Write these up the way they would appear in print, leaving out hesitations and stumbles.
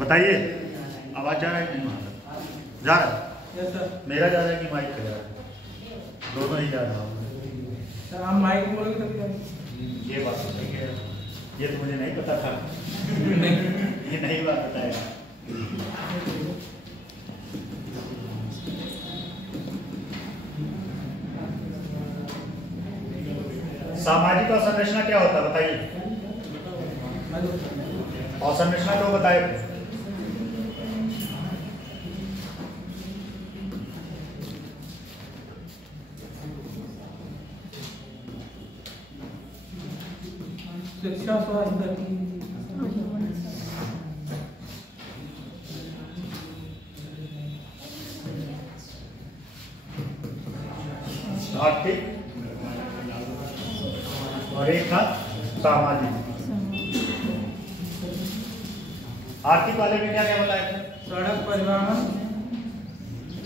बताइए, आवाज जा रहा है कि नहीं? जा रहा है? मेरा जा रहा है कि माइक का जा रहा है? दोनों ही जा रहा है। सर आप माइक बोलोगे तभी जाएंगे। ये बात तो सही है, ये तो मुझे नहीं पता था। ये नहीं बात बताएगा। सामाजिक अवसंरचना क्या होता है बताइए? अवसंरचना तो बताए। शिक्षा स्वास्थ्य आर्थिक और एक था सामाजिक। आर्थिक वाले में क्या क्या बताया थे?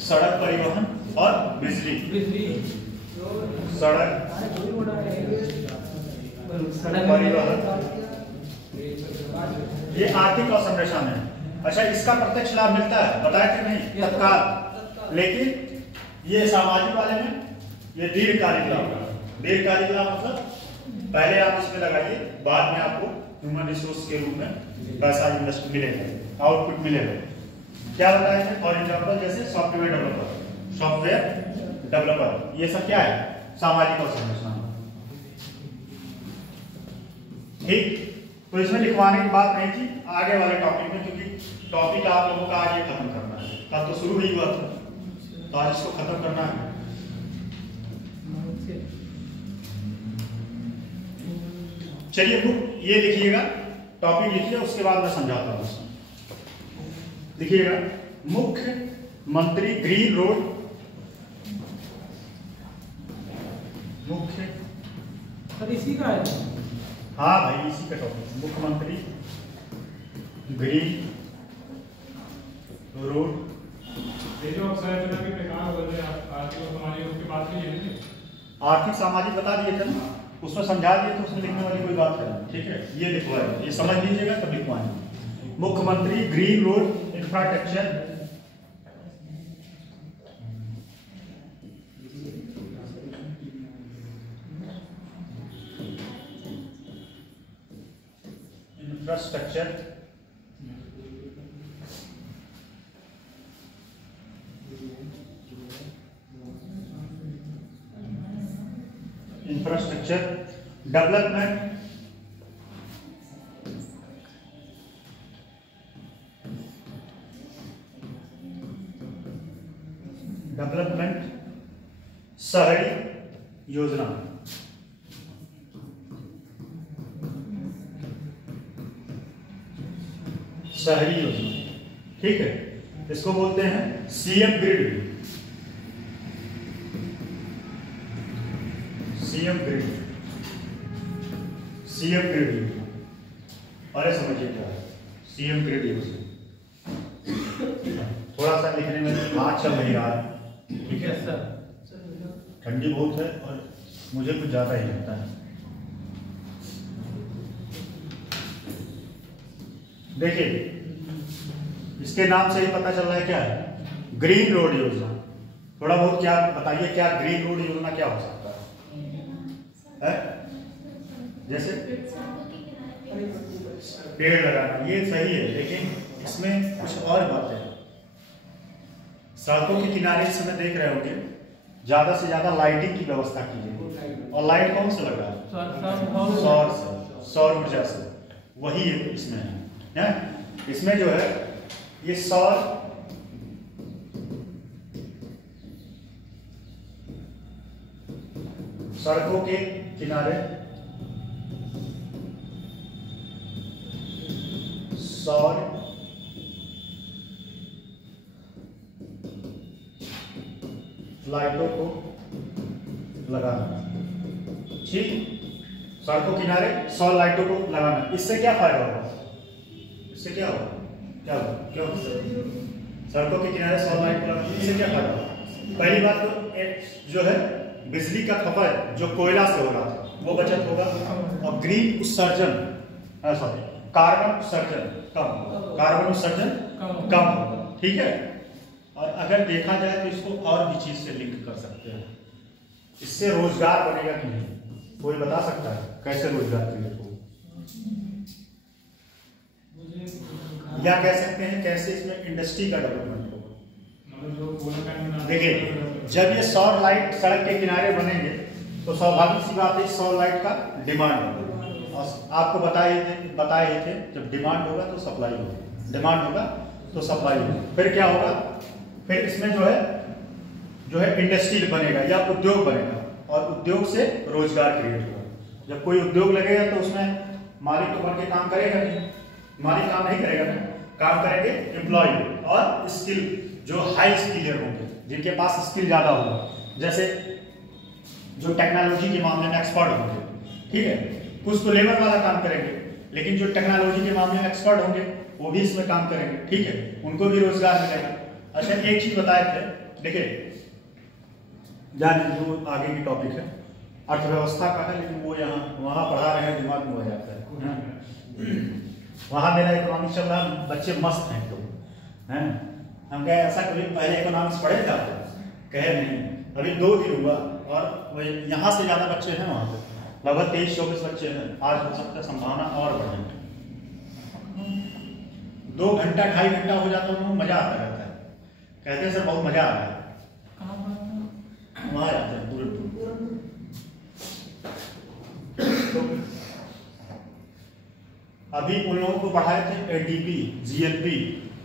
सड़क परिवहन और बिजली। सड़क परिवहन, ये आर्थिक अवसंरचना है। अच्छा, इसका प्रत्यक्ष लाभ मिलता है, बताया कि नहीं? तत्काल। लेकिन ये सामाजिक वाले में ये दीर्घकालिक लाभ। दीर्घकालिक लाभ मतलब पहले आप इसमें लगाइए, बाद में आपको ह्यूमन रिसोर्स के रूप में पैसा इन्वेस्ट मिलेगा, आउटपुट मिलेगा। क्या बताया थे? फॉर एग्जाम्पल जैसे सॉफ्टवेयर डेवलपर, ये सब क्या है? सामाजिक अवसंरचना। ठीक, तो इसमें लिखवाने की बात नहीं थी, आगे वाले टॉपिक में, क्योंकि टॉपिक आप लोगों का आज ये खत्म करना है। कल तो शुरू ही हुआ था, तो आज इसको खत्म करना है। चलिए बुक ये लिखिएगा, टॉपिक लिखिए, उसके बाद मैं समझाता हूँ। लिखिएगा, मुख्यमंत्री ग्रीन रोड, मुख्य इसी का है। हाँ भाई, इसी का टॉपिक, मुख्यमंत्री ग्रीन रोड। ये जो अवसंरचना के प्रकार बोले आप, आर्थिक और सामाजिक, उसकी बात नहीं है। आर्थिक सामाजिक बता दिए थे ना, उसमें समझा दिए, तो उसमें लिखने वाली कोई बात है? ठीक है, ये लिखवाए, ये समझ लीजिएगा तब लिखवाएंगे। मुख्यमंत्री green road infrastructure infrastructure development शहरी योजना। शहरी योजना, ठीक है, इसको बोलते हैं सीएम ग्रिड। सीएम ग्रिड योजना, अरे समझिए क्या है सीएम ग्रिड योजना। थोड़ा सा लिखने में हाथ चल नहीं रहा है, ठीक है सर? ठंडी बहुत है और मुझे कुछ ज्यादा ही लगता है। देखिए, इसके नाम से ही पता चल रहा है क्या है, ग्रीन रोड योजना। थोड़ा बहुत क्या बताइए, क्या ग्रीन रोड योजना क्या हो सकता है? जैसे पेड़ लगाना, ये सही है, लेकिन इसमें कुछ और बातें हैं। सड़कों के किनारे इस समय देख रहे होंगे, ज्यादा से ज्यादा लाइटिंग की व्यवस्था की गई, और लाइट कौन से लग रहा है? सौर ऊर्जा से। वही इसमें है, इसमें जो है ये सौर सड़कों के किनारे सौर लाइटों को लगाना, ठीक, सड़कों किनारे सौर लाइटों को लगाना। इससे क्या फायदा होगा? इससे क्या होगा? क्या होगा? सड़कों के किनारे सौर लाइट को लगाने इससे क्या फायदा होगा? पहली बात तो जो है बिजली का खपत जो कोयला से हो रहा था वो बचत होगा, और ग्रीन उत्सर्जन सॉरी कार्बन उत्सर्जन कम होगा, कार्बन उत्सर्जन कम होगा। ठीक है, और अगर देखा जाए तो इसको और भी चीज से लिंक कर सकते हैं, इससे रोजगार बनेगा कि नहीं? कोई बता सकता है कैसे रोजगार क्रिएट होगा? या कह सकते हैं कैसे इसमें इंडस्ट्री का डेवलपमेंट होगा? देखिए, जब ये सौर लाइट सड़क के किनारे बनेंगे तो स्वाभाविक सी बात है सौर लाइट का डिमांड होगा, और आपको बताए थे जब डिमांड होगा तो सप्लाई होगा, डिमांड होगा तो सप्लाई होगा। फिर क्या होगा? फिर इसमें जो है इंडस्ट्री बनेगा या उद्योग बनेगा, और उद्योग से रोजगार क्रिएट होगा। जब कोई उद्योग लगेगा तो उसमें मालिक तो बन के काम करेगा नहीं, मालिक काम नहीं करेगा ना, काम करेंगे एम्प्लॉय और स्किल, जो हाई स्किलर होंगे, जिनके पास स्किल ज्यादा होगा, जैसे जो टेक्नोलॉजी के मामले में एक्सपर्ट होंगे। ठीक है, कुछ तो लेबर वाला काम करेंगे, लेकिन जो टेक्नोलॉजी के मामले में एक्सपर्ट होंगे वो भी इसमें काम करेंगे। ठीक है, उनको भी रोजगार मिलेगा। अच्छा, एक चीज बताए थे, देखिए जाने जो आगे की टॉपिक है अर्थव्यवस्था का है, लेकिन वो यहाँ वहाँ पढ़ा रहे हैं, दिमाग में हो जाता है। वहाँ मेरा इकोनॉमिक्स चल रहा, बच्चे मस्त हैं तो हैं। हम कहे ऐसा कभी पहले इकोनॉमिक्स पढ़े था? कहे नहीं, अभी 2 दिन हुआ और यहाँ से ज्यादा बच्चे हैं वहाँ पे, लगभग 23-24 बच्चे हैं। आज हो सकता है संभावना और बढ़े, 2 घंटा 2.5 घंटा हो जाता है, मजा आता रहता है। कहते हैं सर बहुत मजा आ रहा है, वहाँ जाते हैं पूरे अभी उन लोगों को पढ़ाए थे एडीपी, जीएलपी,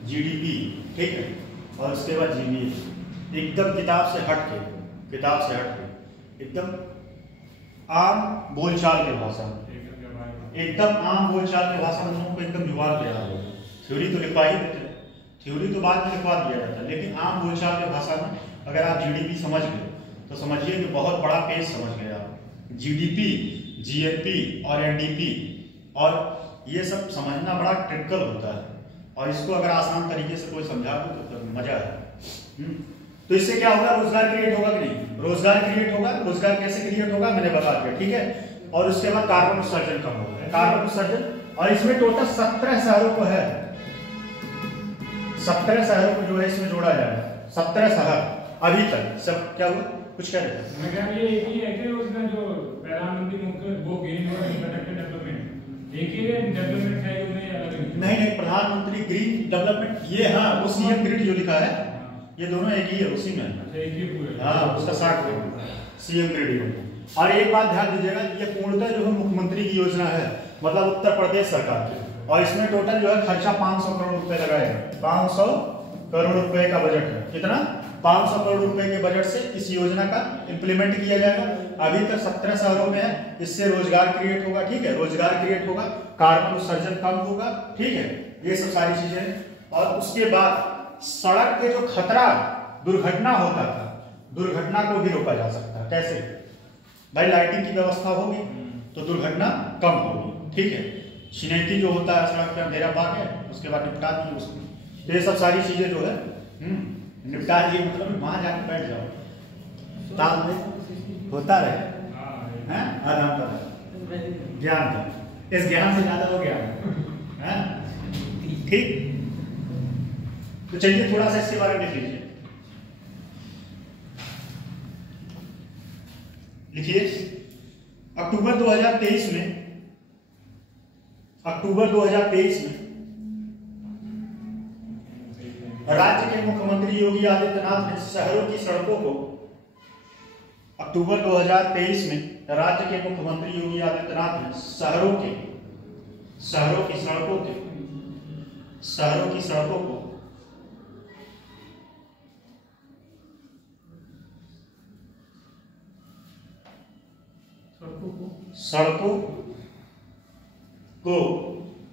जीडीपी, ठीक है, और उसके बाद जीबीए, एकदम किताब से हट के एकदम आम बोलचाल के भाषा में, एकदम आम बोलचाल के भाषा में लोगों को एकदम जुबान पे आ गया। थ्योरी तो लिखवा ही देते, थ्योरी तो बाद में लिखवा दिया जाता है, लेकिन आम बोलचाल के भाषा में अगर आप जीडीपी समझ गए तो समझिए कि बहुत बड़ा पेज समझ गए आप। जीडीपी, जीएलपी और एनडीपी, और ये सब समझना बड़ा क्रिटिकल होता है, और इसको अगर आसान तरीके से कोई समझा दो तो मजा है। तो इससे क्या होगा? रोजगार क्रिएट होगा कि नहीं? रोजगार क्रिएट होगा। रोजगार कैसे क्रिएट होगा मैंने बता दिया, ठीक है। और उसके बाद कार्बन उत्सर्जन कम होगा, कार्बन उत्सर्जन, और इसमें टोटल 17 शहरों को है, 17 शहरों को जो है इसमें जोड़ा जाएगा। 17 शहर अभी तक सब क्या हुआ? कुछ कह रहे थे? मैं कह रहा ये एक ही है कि उसका जो प्रधानमंत्री मुख्य वो ग्रीन और इंफ्रास्ट्रक्चर डेवलपमेंट एक ही डेवलपमेंट है, उन्हें अलग नहीं, प्रधानमंत्री ग्रीन डेवलपमेंट ये, हाँ वो सीएम ग्रीन जो लिखा है ये दोनों एक ही है, उसी में एक ही पूरे, हाँ उसका 60 सीएम ग्रीन। और एक बात ध्यान दीजिएगा, ये पूर्णतः जो है मुख्यमंत्री की योजना है, मतलब उत्तर प्रदेश सरकार की, और इसमें टोटल जो है खर्चा 500 करोड़ रुपए लगाएगा। 500 करोड़ रुपए का बजट है। कितना? 500 करोड़ रुपए के बजट से इस योजना का इंप्लीमेंट किया जाएगा। अभी तक 17 शहरों में है, इससे रोजगार क्रिएट होगा, ठीक है, रोजगार क्रिएट होगा, कार्बन उत्सर्जन कम होगा, ठीक है, ये सब सारी चीजें। और उसके बाद सड़क पे जो खतरा दुर्घटना होता था, दुर्घटना को भी रोका जा सकता है। कैसे भाई? लाइटिंग की व्यवस्था होगी तो दुर्घटना कम होगी, ठीक है। छिनैती जो होता है सड़क पे, अंधेरा पार्क है, उसके बाद निपटा दिए उसको। तो ये सब सारी चीजें जो है निपटा दिए, मतलब वहां जाकर बैठ जाओ, ताल में होता रहे, आराम पर ज्ञान का, इस ज्ञान से ज्यादा हो गया, ठीक। तो चलिए थोड़ा सा इसके बारे में लिख लीजिए। लिखिए, अक्टूबर 2023 में राज्य के मुख्यमंत्री योगी आदित्यनाथ ने शहरों की सड़कों को, अक्टूबर 2023 में राज्य के मुख्यमंत्री योगी आदित्यनाथ ने शहरों की सड़कों को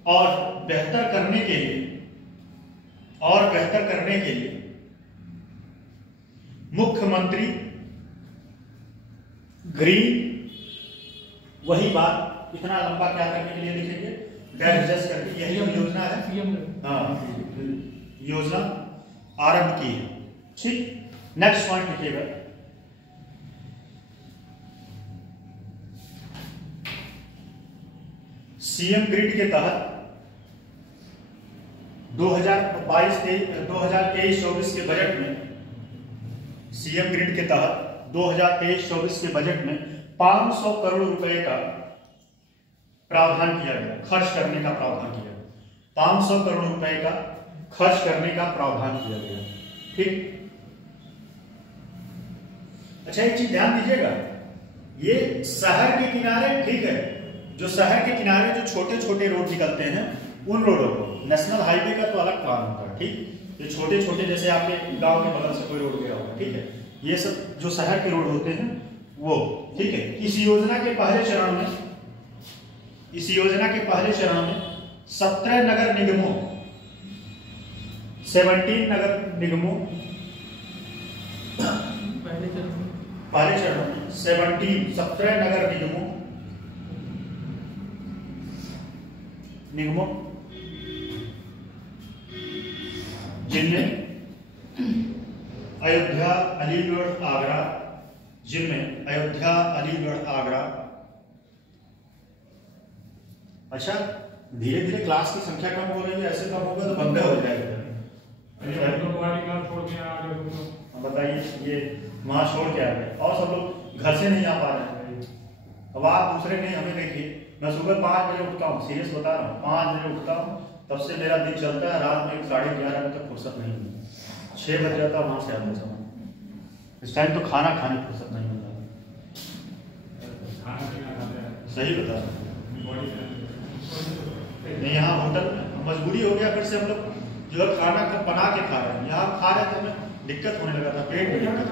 और बेहतर करने के लिए मुख्यमंत्री ग्रीन, वही बात इतना लंबा क्या करने के लिए लिखेंगे, डैश डैश करके, यही योजना है, हाँ योजना आरंभ की है, ठीक, नेक्स्ट पॉइंट लिखिएगा। सीएम ग्रिड के तहत 2023-24 के बजट में, सीएम ग्रिड के तहत 2023-24 के बजट में 500 करोड़ रुपए का प्रावधान किया गया, खर्च करने का प्रावधान किया गया। 500 करोड़ रुपए का खर्च करने का प्रावधान किया गया। ठीक, अच्छा एक चीज ध्यान दीजिएगा, ये शहर के किनारे, ठीक है, जो शहर के किनारे जो छोटे छोटे रोड निकलते हैं उन रोडों को, नेशनल हाईवे का तो अलग काम होता है। ठीक, ये छोटे छोटे जैसे आपके गांव के बगल से कोई रोड गया होगा, ठीक है, ये सब जो शहर के रोड होते हैं वो, ठीक है। इस योजना के पहले चरण में 17 नगर निगमों, 17 नगर निगमों, पहले चरण में 17 नगर निगमों जिनमें अयोध्या, अलीगढ़, आगरा, अच्छा धीरे धीरे क्लास की संख्या कम हो रही है, ऐसे कम होगा तो बंदे हो जाएगा। बताइए, ये वहां छोड़ के आ गए और सब लोग घर से नहीं आ पा रहे हैं। अब आप दूसरे नहीं, हमें देखिए, मैं सुबह 5 बजे उठता हूँ, सीरियस बता रहा हूँ, 5 बजे उठता हूँ, तब से मेरा दिन चलता है, रात में 11:30 बजे तक फुर्सत नहीं मिली, 6 बज जाता वहां से आते समय, इस टाइम तो खाना खाने की फुर्सत नहीं मिलता। सही बता रहा हूँ, यहाँ होटल मजबूरी हो गया, फिर से हम लोग जो है खाना बना के खा रहे हैं, यहाँ खा रहे थे, दिक्कत होने लगा था, पेट में दिक्कत।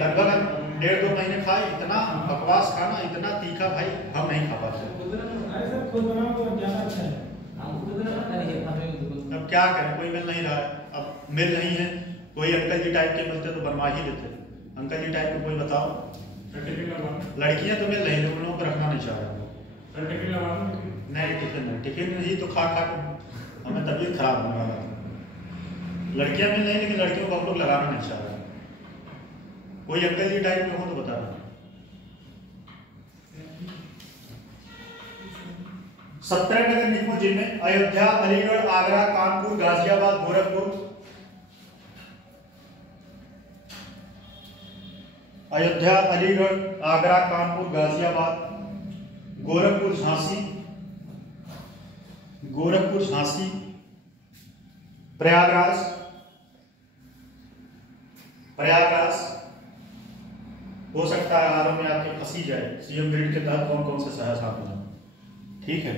लगभग 1.5-2 महीने खाए, इतना बकवास खाना, इतना तीखा, भाई हम नहीं खा पाते। अब क्या करें, कोई मिल नहीं रहा है, अब मिल नहीं है, कोई अंकल जी टाइप के मिलते तो बनवा ही देते। अंकल जी टाइप में कोई बताओ, लड़कियां तो मिल रही, उन लोगों को रखना नहीं चाह रहा। नहीं, टिफिन नहीं तो खा खा हमें तबीयत खराब होने वाला था। लड़कियां मिल रही, लेकिन लड़कियों को हम लोग लगाना नहीं चाह रहे। कोई अंकल जी टाइप में हो तो बता रहा। 17 नगर निगमों जिनमें अयोध्या, अलीगढ़, आगरा, कानपुर, गाजियाबाद, गोरखपुर, अयोध्या, अलीगढ़, आगरा, कानपुर, गाजियाबाद, गोरखपुर, झांसी, प्रयागराज, हो सकता है आरों में आपके फंसी जाए। सीएम ग्रिड के तहत कौन कौन से शहर शामिल हैं, ठीक है।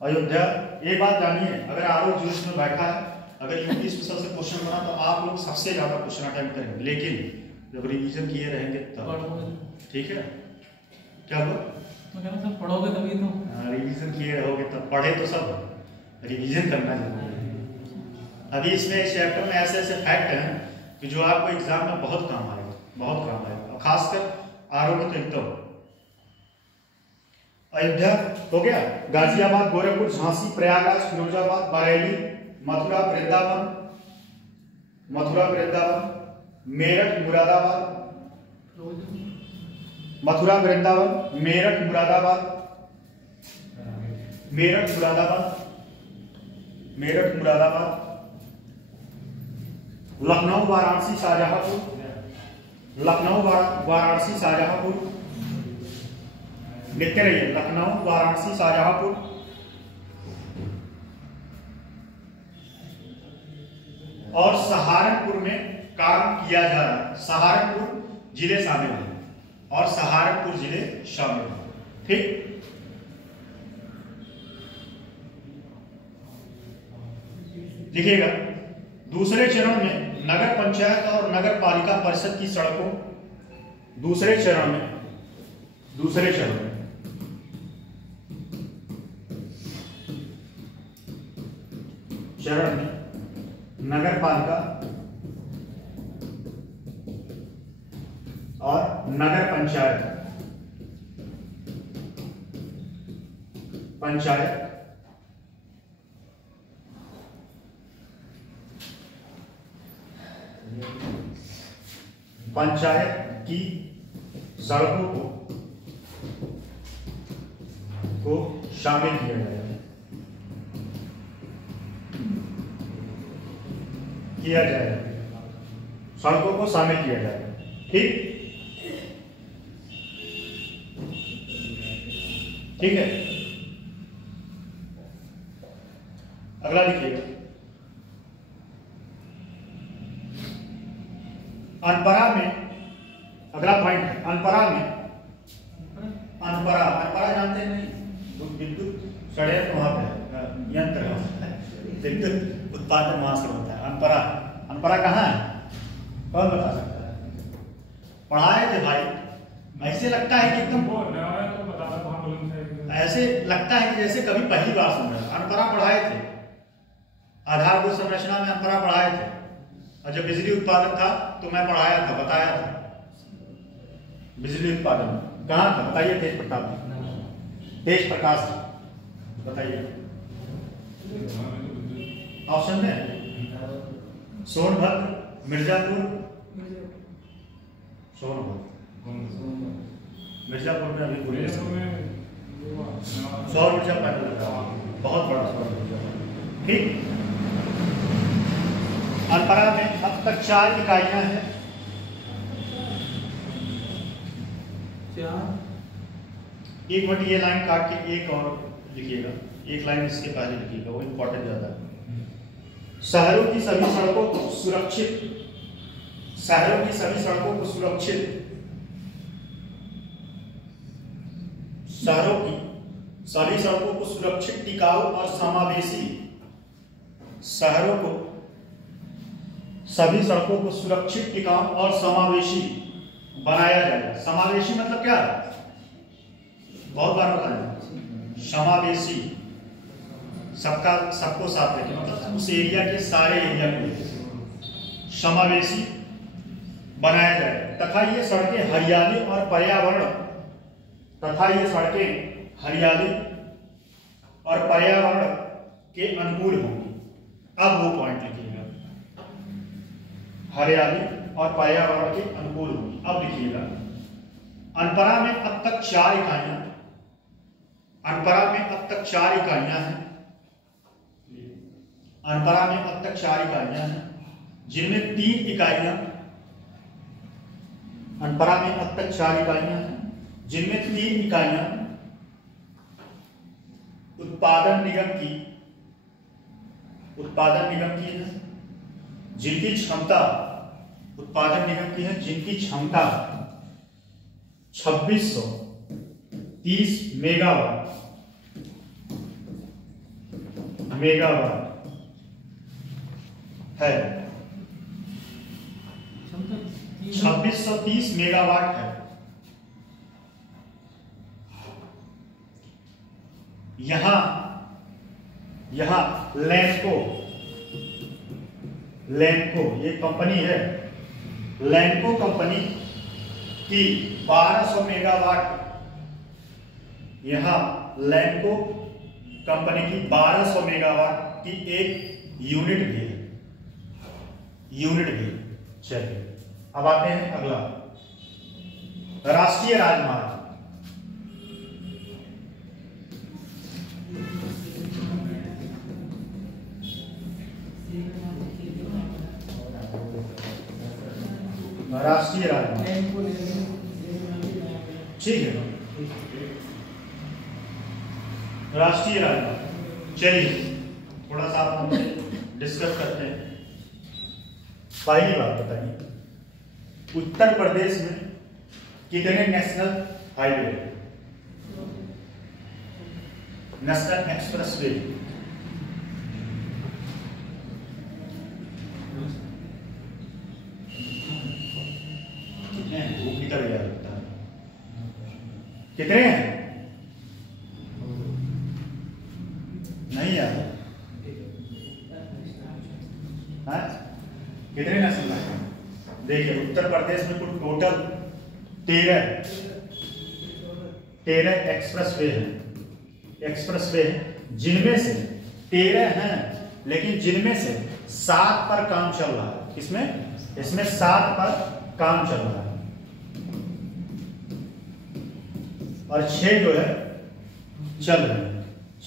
अयोध्या, एक बात जानिए, अगर आरोप जुलिस में बैठा है, अगर यूपी स्पेशल से क्वेश्चन बना तो आप लोग सबसे ज्यादा क्वेश्चन अटेम्प्ट करेंगे, लेकिन जब रिवीजन किए रहेंगे तब, ठीक है। क्या हुआ, सब पढ़ोगे तभी तो, रिवीजन किए रहोगे तब, पढ़े तो सब, रिवीजन करना जरूरी है। अभी इसमें इस चैप्टर में ऐसे ऐसे फैक्ट हैं कि जो आपको एग्जाम में बहुत काम आएगा, और खासकर आरोप में तो एकदम। अयोध्या हो गया, गाजियाबाद, गोरखपुर, झांसी, प्रयागराज, फिरोजाबाद, बरेली, मथुरा, वृंदावन, मेरठ, मुरादाबाद, लखनऊ, वाराणसी, शाहजहांपुर, लिखते रहिए, लखनऊ, वाराणसी, शाहजहांपुर, और सहारनपुर में काम किया जा रहा है। सहारनपुर जिले शामिल है, ठीक। लिखिएगा, दूसरे चरण में नगर पंचायत और नगर पालिका परिषद की सड़कों, दूसरे चरण में नगर पालिका और नगर पंचायत पंचायत की सड़कों को शामिल किया जाएगा, सड़कों को शामिल किया जाएगा। ठीक है। अगला लिखिएगा, अनपरा में, अगला पॉइंट है अनपरा में, अनपरा जानते हैं नहीं? विद्युत षड्यंत्र वहां पे यंत्र विद्युत उत्पादन वहां से होता है। अनपरा कहाँ है? कौन बता सकता है? पढ़ाए थे भाई, ऐसे लगता है कि एकदम ऐसे लगता है कि जैसे कभी पहली बार सुन रहे। अनपरा पढ़ाए थे, आधारभूत संरचना में अनपरा पढ़ाए थे, और जब बिजली उत्पादन था तो मैं पढ़ाया था, बताया था। बिजली उत्पादन कहाँ था बताइए? तेज प्रकाश बताइए। ऑप्शन में सोनभद्र, मिर्जापुर, मिर्जापुर में अभी सौर ऊर्जा पैनल लगा, बहुत बड़ा सौर ऊर्जा। ठीक। अनपरा में अब तक 4 इकाइयां हैं। एक मिनट, ये लाइन काट के एक और लिखिएगा, एक लाइन इसके पहले लिखिएगा, वो इंपॉर्टेंट ज्यादा है। शहरों की सभी सड़कों को सुरक्षित, शहरों की सभी सड़कों को सुरक्षित, शहरों की सभी सड़कों को सुरक्षित, टिकाऊ और समावेशी, शहरों को सभी सड़कों को सुरक्षित, टिकाऊ और समावेशी बनाया जाएगा। समावेशी मतलब क्या? बहुत बार बताया, समावेशी सबको साथ लेके, मतलब उस एरिया के सारे एरिया को समावेशी बनाया जाए, तथा ये सड़कें हरियाली और पर्यावरण के अनुकूल होंगी। अब वो पॉइंट लिखिएगा, हरियाली और पर्यावरण के अनुकूल होगी। अब लिखिएगा, अनपरा में अब तक 4 इकाइयां, अनपरा में अब तक 4 इकाइयां हैं, अनपरा में अब तक 4 इकाइयां हैं, जिनमें 3 इकाइयां, अनपरा में अब तक 4 इकाइयां हैं, जिनमें 3 इकाइयां उत्पादन निगम की है, जिनकी क्षमता, उत्पादन निगम की है, जिनकी क्षमता 2630 मेगावाट है, 2630 मेगावाट है। यहां लैंको ये कंपनी है, लैंको कंपनी की 1200 मेगावाट, यहां लैंको कंपनी की 1200 मेगावाट की एक यूनिट भी है, चलिए अब आते हैं अगला, राष्ट्रीय राजमार्ग। राष्ट्रीय राजमार्ग, ठीक है, राष्ट्रीय राजमार्ग। चलिए थोड़ा सा आप हमसे डिस्कस करते हैं। पहली बात बताइए, उत्तर प्रदेश में कितने नेशनल हाईवे, नेशनल एक्सप्रेसवे? कितने हैं? धूप निकल गया लगता है। कितने हैं? नहीं यार, कितने नेशनल हाईवे? देखिए उत्तर प्रदेश में कुल टोटल 13 एक्सप्रेसवे है, जिनमें से 13 हैं, लेकिन जिनमें से 7 पर काम चल रहा है। इसमें 7 पर काम चल रहा है और 6 जो है चल रहे हैं,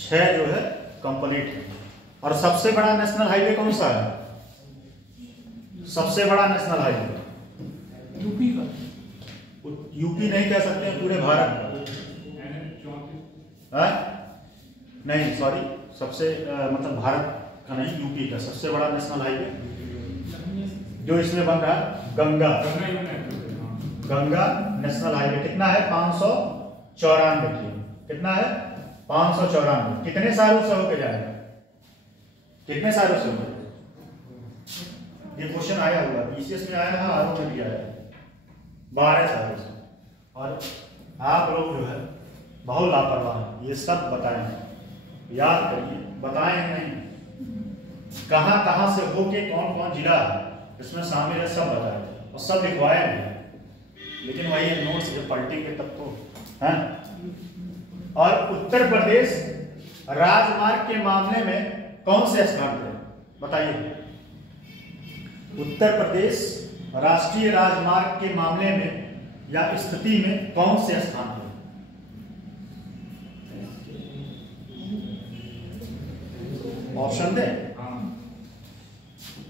6 जो है कंप्लीट है। और सबसे बड़ा नेशनल हाईवे कौन सा है? सबसे बड़ा नेशनल हाईवे यूपी का, यूपी नहीं कह सकते हैं, पूरे भारत का। नहीं सॉरी, सबसे मतलब भारत का नहीं, यूपी का सबसे बड़ा नेशनल हाईवे जो इसमें बन रहा है, गंगा नेशनल हाईवे। कितना है? 594 किलो। कितना है? 594। कितने सालों से होके जाएगा? कितने सालों से होगा? ये क्वेश्चन आया हुआ, बीसीएस में आया है, आरओ में भी आया है, 12 सालों से। और आप लोग जो है बहुत लापरवाह हैं, ये सब बताएं, याद करिए, बताएं नहीं, कहां कहां से होके कौन कौन जिला है इसमें शामिल है, सब बताएं और सब लिखवाए भी, लेकिन वही नोट्स जब पलटेंगे तब तो है। और उत्तर प्रदेश राजमार्ग के मामले में कौन से स्थान पर बताइए? उत्तर प्रदेश राष्ट्रीय राजमार्ग के मामले में या स्थिति में कौन से स्थान पर? ऑप्शन दे,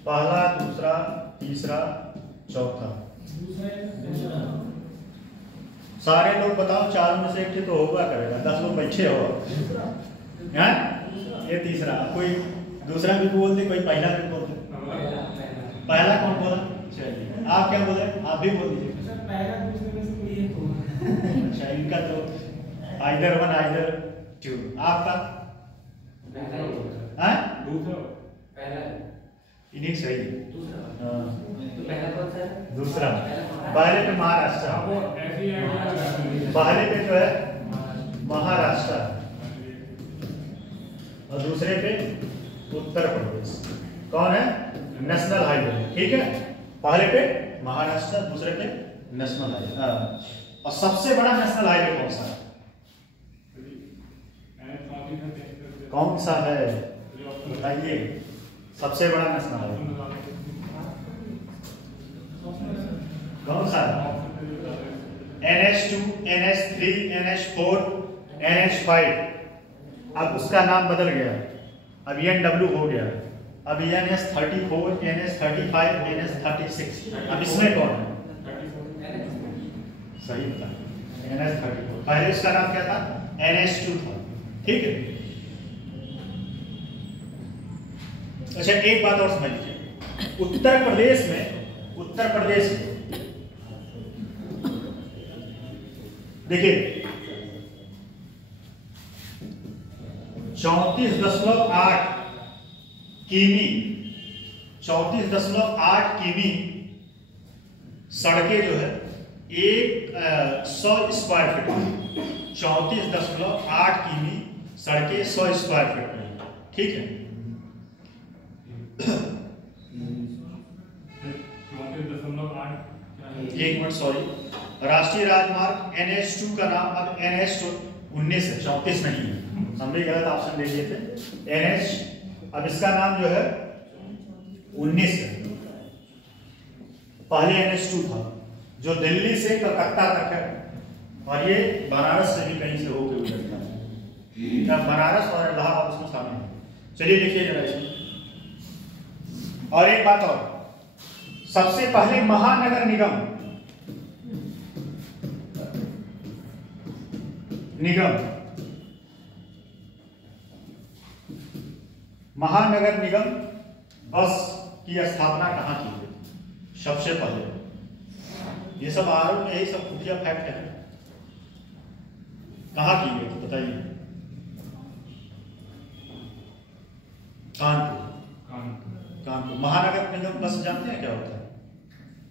पहला, दूसरा, तीसरा, चौथा। सारे लोग बताओ, 4 में से एक तो होगा करेगा, 10 लोग बैठे हो हैं? ये तीसरा, कोई दूसरा भी बोल दे, कोई पहला भी बोल दे। पहला कौन बोला? चलिए, आप क्या बोले? आप भी बोल दीजिए। अच्छा, इनका तो आइदर 1 आइदर 2। आपका इन्हीं सही है। दूसरा, पहले पे महाराष्ट्र, पहले पे जो है महाराष्ट्र और दूसरे पे उत्तर प्रदेश। कौन है? नेशनल हाईवे, ठीक है। पहले पे महाराष्ट्र, दूसरे पे नेशनल हाईवे। और सबसे बड़ा नेशनल हाईवे कौन सा है? कौन सा है बताइए? सबसे बड़ा नेशनल हाईवे कौन सा है? NH2, NH3, NH4, NH5। अब उसका नाम बदल गया, अब NW हो गया, अब NH34, NH35, NH36। अब इसमें कौन है? सही बता, NH34। पहले उसका नाम क्या था? NH2 था, ठीक है। अच्छा, एक बात और समझ लीजिए, उत्तर प्रदेश में 34.8 किमी 34.8 किमी सड़कें जो है 100 स्क्वायर फीट में, 34.8 किमी सड़कें 100 स्क्वायर फीट में, ठीक है। एक मिनट, सॉरी, राष्ट्रीय राजमार्ग NH2 का नाम अब NH19 है, 34 नहीं है, हमने गलत ऑप्शन दे दिए थे। NH अब इसका नाम जो है 19 है। पहले NH2 था जो दिल्ली से कलकत्ता तक है, और ये बनारस से भी कहीं से होकर गुजरता है। बनारस और इलाहाबाद उसमें शामिल है। चलिए देखिए जरा इसमें। और एक बात और, सबसे पहले महानगर निगम बस की स्थापना कहाँ की गई? सबसे पहले, ये सब आरोप में यही सब खुफिया फैक्ट है, कहाँ की गई थी बताइए? कानपुर। महानगर निगम बस जानते हैं क्या होता है?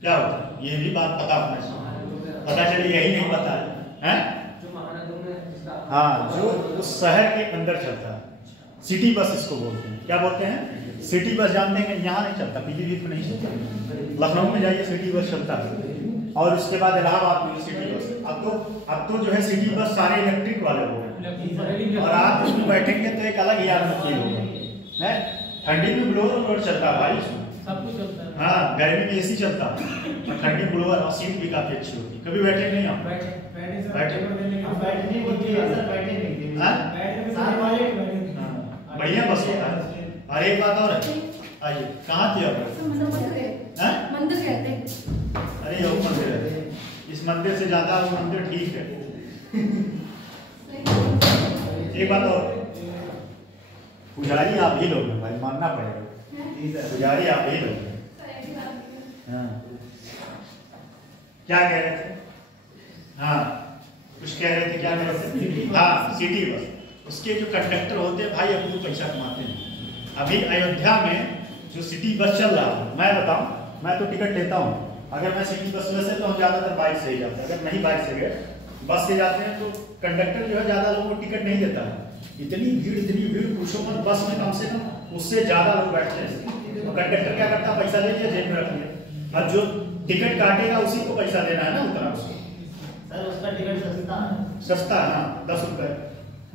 क्या होता है? ये भी बात पता होना चाहिए, पता चले यही नहीं पता है? हाँ, जो उस शहर के अंदर चलता है, सिटी बस इसको बोलते हैं। क्या बोलते हैं? City bus. जानते हैं? यहाँ नहीं चलता, पीलीभीत में नहीं चलता, लखनऊ में जाइए सिटी बस चलता है, और उसके बाद इलाहाबाद में सिटी बस। अब तो जो है सिटी बस सारे इलेक्ट्रिक वाले हो गए, और आप उसमें बैठेंगे तो एक अलग ही आपको फील होगा, है ठंडी में ब्लोअर चलता है भाई इसमें। सब कुछ चलता है। हाँ, गर्मी में एसी चलता है और ठंडी ब्लोअर, और सीट भी काफी अच्छी होती है। कभी बैठे नहीं आप? बैठे बैठे बैठने होती है सर, बैठे नहीं थे। हाँ? साथ वाले बढ़िया बस होता है। और एक बात और है, आइए कहाँ थी आप? हाँ? मंदिर कहते हैं। अरे ये वो मंदिर है, इस मंदिर से ज्यादा वो मंदिर ठीक है। एक बात और, पुजारी आप ही लोग हैं भाई, मानना पड़ेगा। पुजारी आप ही लोग हैं। हाँ, क्या कह रहे थे? हाँ, कुछ कह रहे थे, क्या कह रहे थे? हाँ, सिटी बस, उसके जो कंडक्टर होते हैं भाई अपनी पैसा कमाते हैं। अभी अयोध्या में जो सिटी बस चल रहा है, मैं बताऊं, मैं तो टिकट लेता हूँ। अगर मैं सिटी बस में से, तो हम ज्यादातर बाइक से ही जाते हैं। अगर नहीं बाइक से गए, बस से जाते हैं, तो कंडक्टर जो है ज्यादा लोगों को टिकट नहीं देता है। इतनी भीड़ पूछो मत, बस में कम से कम उससे ज्यादा लोग बैठते हैं। तो कंडक्टर क्या करता है, पैसा ले लिया, जेब में रख लिया, और जो टिकट काटेगा उसी को पैसा देना है ना, उतना उसको। सर उसका टिकट सस्ता है। सस्ता है ना, 10 रुपए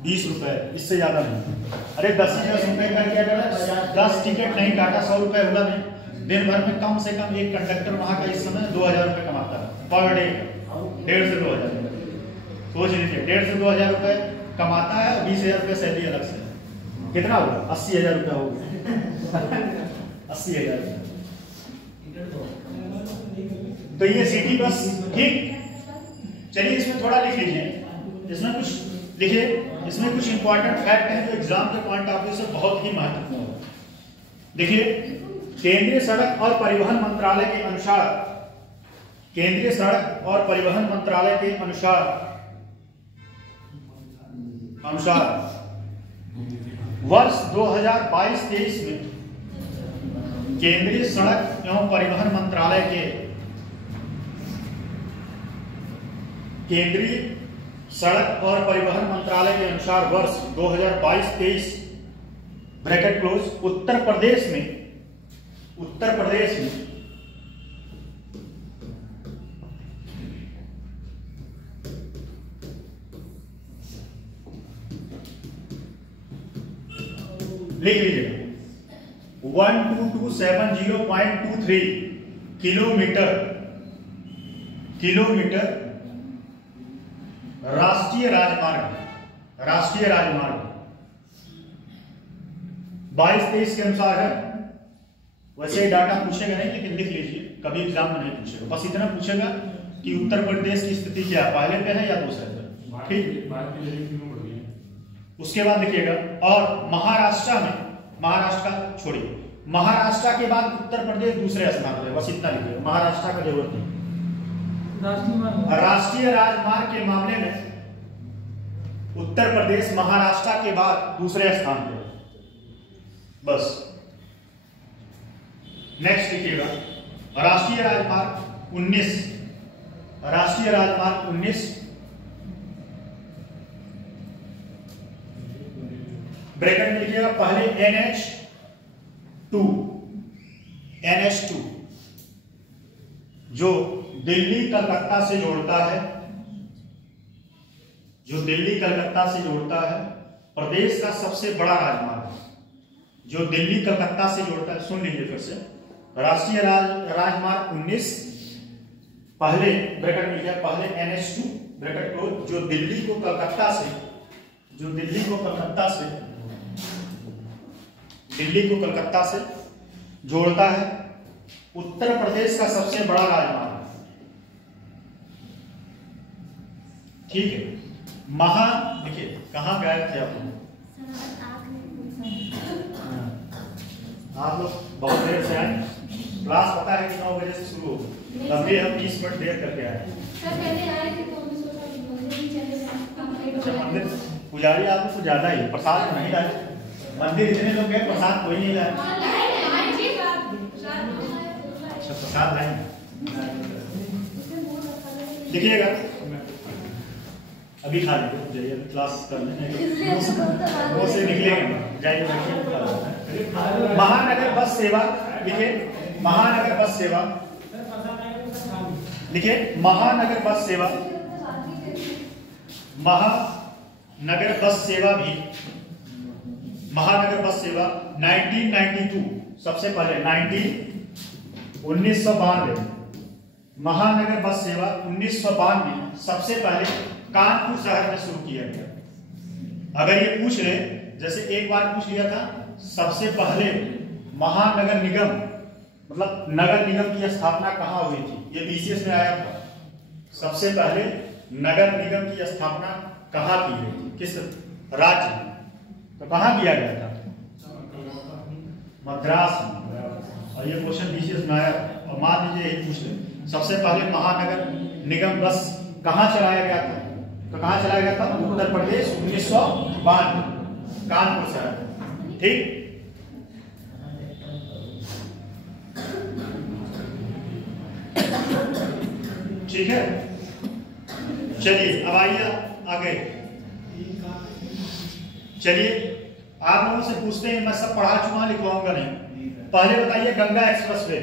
20 रुपए, इससे ज्यादा नहीं। अरे 10 रुपए करके अगर 10 टिकट नहीं काटा, 100 रुपए होगा नहीं। दिन भर में कम से कम एक कंडक्टर वहां का इस समय 2000 रुपए कमाता है पर डे, 1.5 से 2000। सोच लीजिए, 1.5 से 2000 रुपए कमाता है, 20,000 रुपए सैलरी अलग से। कितना होगा? 80,000 रुपया होगा। 80,000। तो ये सिटी बस ठीक। चलिए इसमें थोड़ा लिख लीजिए, इसमें कुछ लिखिए, इसमें कुछ इंपॉर्टेंट फैक्ट है जो एग्जाम के पॉइंट ऑफ व्यू से बहुत ही महत्वपूर्ण है। देखिए, केंद्रीय सड़क और परिवहन मंत्रालय के अनुसार, केंद्रीय सड़क और परिवहन मंत्रालय के अनुसार वर्ष 2022-23 में केंद्रीय सड़क एवं परिवहन मंत्रालय के केंद्रीय सड़क और परिवहन मंत्रालय के अनुसार वर्ष 2022-23 ब्रैकेट क्लोज उत्तर प्रदेश में लिख लीजिएगा 1270.23 किलोमीटर राष्ट्रीय राजमार्ग 22-23 के अनुसार है। वैसे डाटा पूछेगा नहीं, लेकिन लिख लीजिए, कभी एग्जाम में नहीं पूछेगा। बस इतना पूछेगा कि उत्तर प्रदेश की स्थिति क्या है, पहले पे है या दूसरे पे। ठीक, उसके बाद लिखिएगा। और महाराष्ट्र का छोड़िए, महाराष्ट्र के बाद उत्तर प्रदेश दूसरे स्थान पर है। बस इतना लिखिएगा, महाराष्ट्र का जरूरत नहीं। राष्ट्रीय राजमार्ग के मामले में उत्तर प्रदेश महाराष्ट्र के बाद दूसरे स्थान पर। बस नेक्स्ट लिखिएगा, राष्ट्रीय राजमार्ग 19 ब्रैकेट में लिखिएगा पहले NH2 जो दिल्ली कलकत्ता से जोड़ता है, प्रदेश का सबसे बड़ा राजमार्ग जो दिल्ली कलकत्ता से जोड़ता है। सुन लीजिए फिर से, राष्ट्रीय राजमार्ग 19 पहले ब्रैकेट में लिखा पहले NH2 ब्रैकेट क्लोज जो दिल्ली को कलकत्ता से जोड़ता है, उत्तर प्रदेश का सबसे बड़ा राजमार्ग। ठीक है, देखिए कहाँ गए थे आप लोग? बहुत देर से आए, क्लास पता है कि 9 बजे से शुरू होगी, तब भी हम 20 मिनट देर करके आए। अच्छा, मंदिर पुजारी आप लोग को ज्यादा ही, प्रसाद नहीं लाए। मंदिर इतने लोग गए, प्रसाद कोई नहीं लाया। अच्छा, प्रसाद लाएंगे। लिखिएगा, अभी खा लीजिए, जाइए क्लास करने वो से निकलेंगे, जाइए। महानगर बस सेवा लिखिए, महानगर बस सेवा लिखिए, महानगर बस सेवा 1992 सबसे पहले 1992 महानगर बस सेवा 1992 में सबसे पहले कानपुर शहर में शुरू किया गया। अगर ये पूछ ले, जैसे एक बार पूछ लिया था सबसे पहले महानगर निगम मतलब नगर निगम की स्थापना कहाँ हुई थी, ये बीसीएस में आया था। सबसे पहले नगर निगम की स्थापना कहाँ की गई थी, किस राज्य में, तो कहाँ किया गया था, मद्रास में। और ये क्वेश्चन बीसीएस में आया और मान लीजिए यही पूछ ले सबसे पहले महानगर निगम बस कहाँ चलाया गया था, तो कहाँ चलाया गया था, उत्तर प्रदेश 1992 कानपुर शहर। ठीक, ठीक है। चलिए अब आइए आगे। चलिए आप लोगों से पूछते हैं, मैं सब पढ़ा चुका लिखवाऊंगा नहीं। पहले बताइए गंगा एक्सप्रेसवे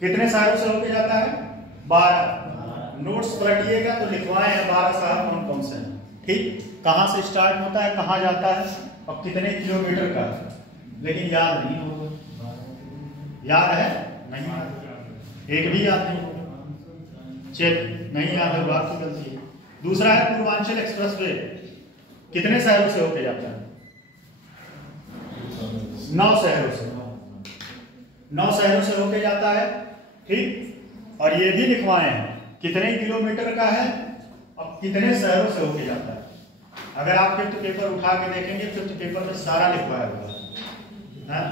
कितने शहरों से होके जाता है, 12। नोट्स पलटिएगा तो लिखवाए हैं 12 शहर कौन कौन से हैं। ठीक, कहां से स्टार्ट होता है, कहां जाता है और कितने किलोमीटर का है, लेकिन याद नहीं होगा। याद है नहीं, एक भी याद नहीं, चेक नहीं याद है, बात की गलती है। दूसरा है पूर्वांचल एक्सप्रेसवे कितने शहरों से होके जाता है, 9 शहरों से, 9 शहरों से होके जाता है। ठीक, और ये भी लिखवाए हैं कितने किलोमीटर का है और कितने शहरों से होके जाता है। अगर आप फिफ्थ पेपर उठा के देखेंगे, फिफ्थ पेपर में सारा लिखवाया हुआ है।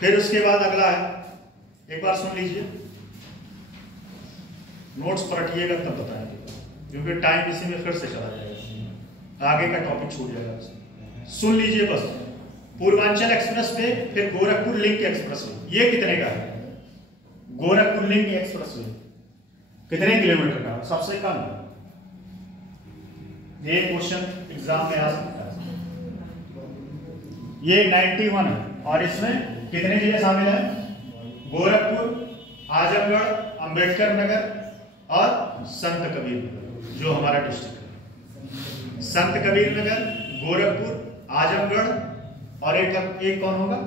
फिर उसके बाद अगला है, एक बार सुन लीजिए, नोट्स पलटिएगा तब बताएंगे, क्योंकि टाइम इसी में फिर से चला जाएगा, आगे का टॉपिक छूट जाएगा। सुन लीजिए बस, पूर्वांचल एक्सप्रेस वे, फिर गोरखपुर लिंक एक्सप्रेस वे, ये कितने का है, गोरखपुर लिंक एक्सप्रेस वे कितने किलोमीटर का, सबसे कम। ये क्वेश्चन एग्जाम में आ सकता है। ये 91 है और इसमें कितने जिले शामिल हैं, गोरखपुर, आजमगढ़, अंबेडकर नगर और संत कबीर नगर, जो हमारा डिस्ट्रिक्ट है। संत कबीर नगर, गोरखपुर, आजमगढ़ और एक कौन होगा,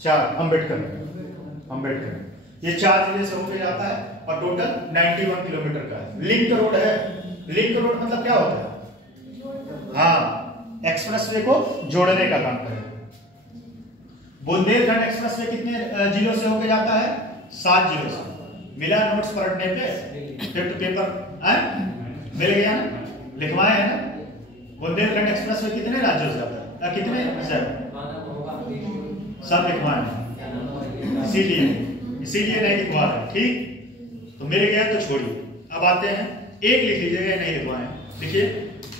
4 अम्बेडकर नगर। ये 4 जिले से होकर जाता है और टोटल 91 किलोमीटर का है। लिंक रोड है, लिंक रोड मतलब क्या होता है, हाँ, एक्सप्रेसवे को जोड़ने का काम करेगा। बुंदेलखंड एक्सप्रेसवे कितने जिलों से होकर जाता है, 7 जिलों से। मिला नोट्स पलटने पे, फिफ्थ पेपर मिल गया ना, लिखवाए हैं ना। बुंदेलखंड एक्सप्रेसवे कितने राज्यों से जाता है, कितने शहर, सब लिखवाए हैं, इसीलिए नहीं लिखवा रहे। ठीक, तो मिल गया तो छोड़िए। अब आते हैं, एक लिख लीजिएगा, नहीं लिखवाए। देखिए,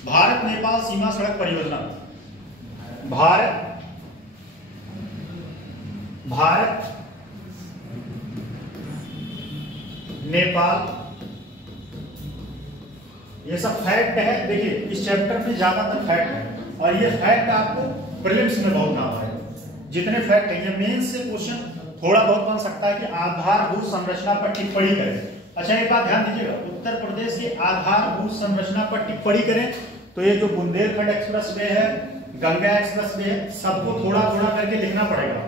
भारत नेपाल सीमा सड़क परियोजना, भारत नेपाल, ये सब फैक्ट है। देखिए इस चैप्टर में ज्यादातर फैक्ट है और ये फैक्ट आपको प्रीलिम्स में बहुत काम आएगा। जितने फैक्ट है, ये मेंस से क्वेश्चन थोड़ा बहुत बन सकता है कि आधारभूत संरचना पर टिप्पणी करें। अच्छा एक बात ध्यान दीजिएगा, उत्तर प्रदेश की आधारभूत संरचना पर टिप्पणी करें तो ये जो बुंदेलखंड एक्सप्रेस वे है, गंगा एक्सप्रेस वे है, सबको थोड़ा थोड़ा करके लिखना पड़ेगा।